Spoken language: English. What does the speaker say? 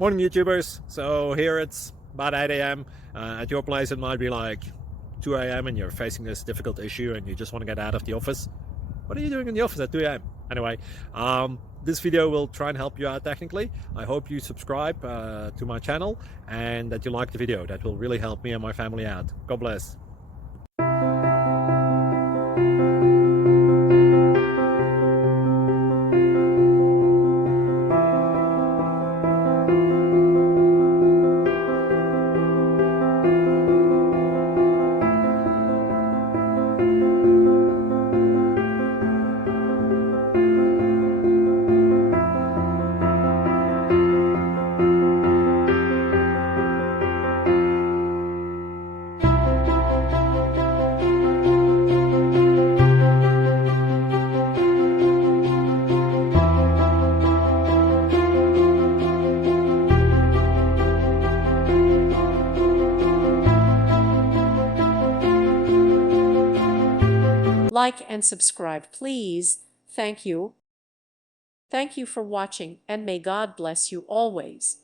Morning YouTubers. So here it's about 8 a.m. At your place it might be like 2 a.m. and you're facing this difficult issue and you just want to get out of the office. What are you doing in the office at 2 a.m.? Anyway, this video will try and help you out technically. I hope you subscribe to my channel and that you like the video. That will really help me and my family out. God bless. Like and subscribe, please. Thank you. Thank you for watching, and may God bless you always.